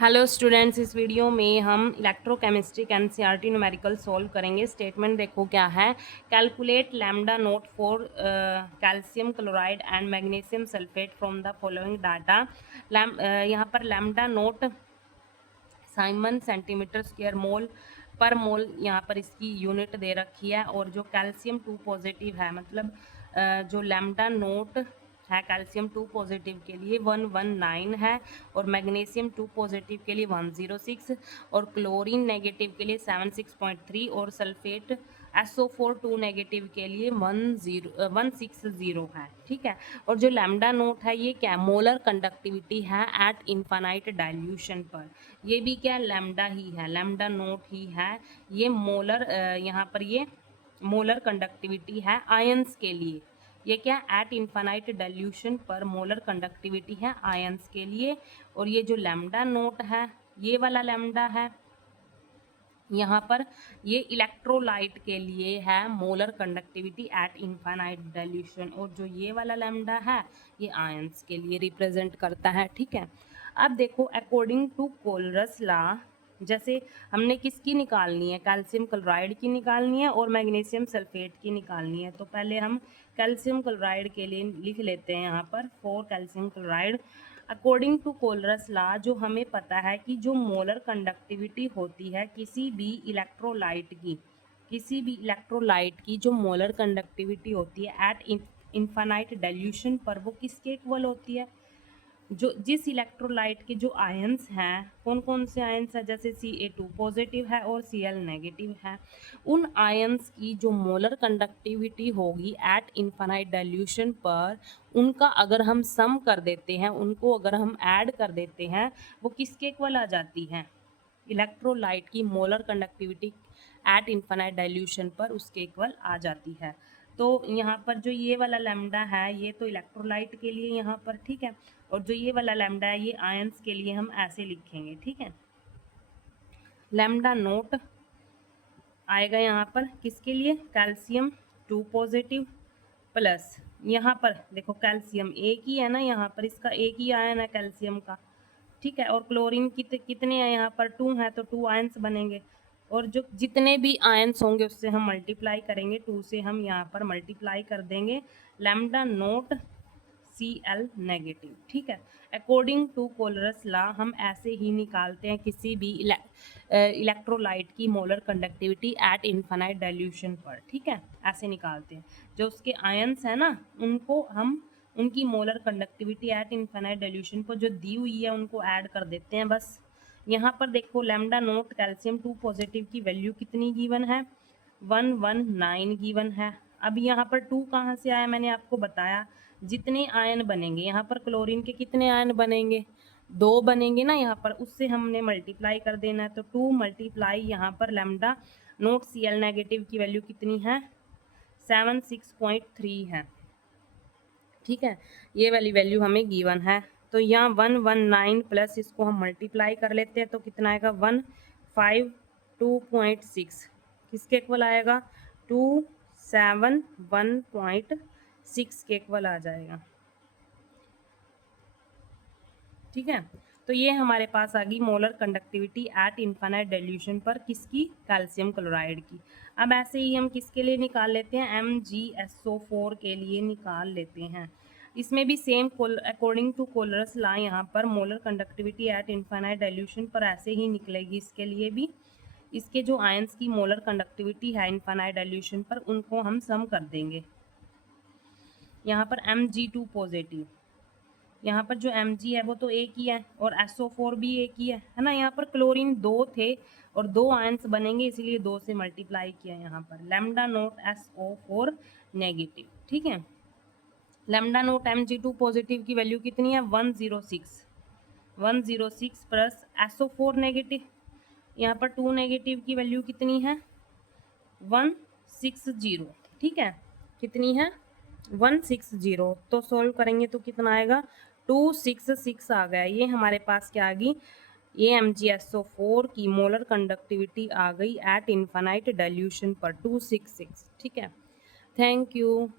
Hello students, इस video में हम इलेक्ट्रोकेमिस्ट्री एनसीईआरटी न्यूमेरिकल सॉल्व करेंगे। स्टेटमेंट देखो क्या है। Calculate lambda note for calcium chloride and magnesium sulphate from the following data. यहाँ पर lambda note Simon centimetre square mole पर मोल यहाँ पर इसकी यूनिट दे रखी है। और जो कैल्शियम 2 पॉजिटिव है, मतलब जो लैम्डा नोट है कैल्शियम 2 पॉजिटिव के लिए 119 है, और मैग्नीशियम 2 पॉजिटिव के लिए 106, और क्लोरीन नेगेटिव के लिए 76.3, और सल्फेट SO4 2 नेगेटिव के लिए 160 है। ठीक है। और जो लैम्डा नोट है ये क्या, मोलर कंडक्टिविटी है एट इनफाइनाइट डाइल्यूशन पर। ये भी क्या, लैम्डा ही है, लैम्डा नोट ही है। ये मोलर यहाँ पर ये मोलर कंडक्टिविटी है आयंस के लिए। ये क्या, एट इनफाइनाइट डाइल्यूशन पर मोलर कंडक्टिविटी है आयंस के लिए। और ये जो लैम्डा नोट है, ये वाला लैम्डा है यहाँ पर, ये इलेक्ट्रोलाइट के लिए है molar conductivity eight infinite dilution. और जो ये वाला लैम्डा है ये आयंस के लिए रिप्रेजेंट करता है। ठीक है। अब देखो, अकॉर्डिंग टू कोलरस लॉ, जैसे हमने किसकी निकालनी है, कैल्शियम क्लोराइड की निकालनी है और मैग्नीशियम सल्फेट की निकालनी है। तो पहले हम कैल्शियम क्लोराइड के लिए लिख लेते हैं यहाँ पर, for calcium chloride according to Kohlrausch law, जो हमें पता है कि जो मोलर कंडक्टिविटी होती है किसी भी इलेक्ट्रोलाइट की, किसी भी इलेक्ट्रोलाइट की जो मोलर कंडक्टिविटी होती है एट इनफाइनाइट डाइल्यूशन पर, वो किसके इक्वल होती है, जो जिस इलेक्ट्रोलाइट के जो आयंस हैं, कौन कौन से आयंस हैं, जैसे Ca2 पॉजिटिव है और Cl नेगेटिव है, उन आयंस की जो मोलर कंडक्टिविटी होगी एट इनफाइनाइट डाइल्यूशन पर, उनका अगर हम सम कर देते हैं, उनको अगर हम ऐड कर देते हैं, वो किसके इक्वल आ जाती हैं, इलेक्ट्रोलाइट की molar conductivity eight infinite dilution पर उसके इक्वल आ जाती है। तो यहाँ पर जो ये वाला लैम्डा है ये तो इलेक्ट्रोलाइट के लिए यहाँ पर, ठीक है, और जो ये वाला लैम्डा है ये आयंस के लिए हम ऐसे लिखेंगे। ठीक है। लैम्डा नोट आएगा यहाँ पर किसके लिए, कैल्शियम 2 पॉजिटिव प्लस, यहाँ पर देखो कैल्शियम एक ही है ना, यहाँ पर इसका एक ही आयन है कैल्शियम का। ठीक है। और क्लोरीन कितने हैं यहाँ पर, 2 हैं, तो 2 आयंस बनेंगे। और जो जितने भी आयंस होंगे उससे हम मल्टीप्लाई करेंगे, 2 से हम यहाँ पर मल्टीप्लाई कर देंगे लैम्डा नोट Cl नेगेटिव। ठीक है। अकॉर्डिंग टू कोलरस लॉ हम ऐसे ही निकालते हैं किसी भी इलेक्ट्रोलाइट की molar conductivity eight infinite dilution पर। ठीक है, ऐसे निकालते हैं। जो उसके आयंस हैं ना, उनको हम उनकी molar conductivity eight infinite dilution पर जो दी हुई है उनको ऐड कर देते हैं बस। यहाँ पर देखो लैम्डा नोट कैल्शियम 2 पॉजिटिव की वैल्यू कितनी गिवन है, 119 गिवन है। अब यहाँ पर 2 कहाँ से आया, मैंने आपको बताया, जितने आयन बनेंगे यहाँ पर क्लोरीन के कितने आयन बनेंगे, 2 बनेंगे ना यहाँ पर, उससे हमने मल्टीप्लाई कर देना है। तो 2 मल्टीप्लाई यहाँ पर लैम्डा नोट Cl नेगेटिव की वैल्यू कितनी है, 76.3 है। ठीक है, ये वाली वैल्यू हमें गिवन है। तो यहाँ 119 प्लस इसको हम मल्टीप्लाई कर लेते हैं तो कितना आएगा, 152.6 किसके इक्वल आएगा, 271.6 के इक्वल आ जाएगा। ठीक है। तो ये हमारे पास आ गई molar conductivity eight infinite dilution पर किसकी, कैल्शियम क्लोराइड की। अब ऐसे ही हम किसके लिए निकाल लेते हैं, MgSO4 के लिए निकाल लेते हैं। इसमें भी same according to Kohlrausch law यहाँ पर molar conductivity eight infinite dilution पर ऐसे ही निकलेगी। इसके लिए भी इसके जो आयंस की मोलर कंडक्टिविटी है इनफाइनाइट डाइल्यूशन पर, उनको हम सम कर देंगे। यहाँ पर Mg2 पॉजिटिव, यहाँ पर जो Mg है वो तो एक ही है, और SO4 भी एक ही है ना। यहाँ पर क्लोरीन 2 थे और 2 आयंस बनेंगे, इसीलिए 2 से मल्टीप्लाई किया यहाँ पर लैम्डा नोट SO4 नेगेटिव। ठीक है। लैम्डा नोट Mg2 पॉजिटिव की वैल्यू कितनी है, 106 प्लस SO4 नेगेटिव, यहाँ पर 2 नेगेटिव की वैल्यू कितनी है, 160। ठीक है, कितनी है, 160। तो सॉल्व करेंगे तो कितना आएगा, 266 आ गया। ये हमारे पास क्या आ गई, ये MgSO4 की मोलर कंडक्टिविटी आ गई एट इनफाइनाइट डाइल्यूशन पर 266। ठीक है, थैंक यू।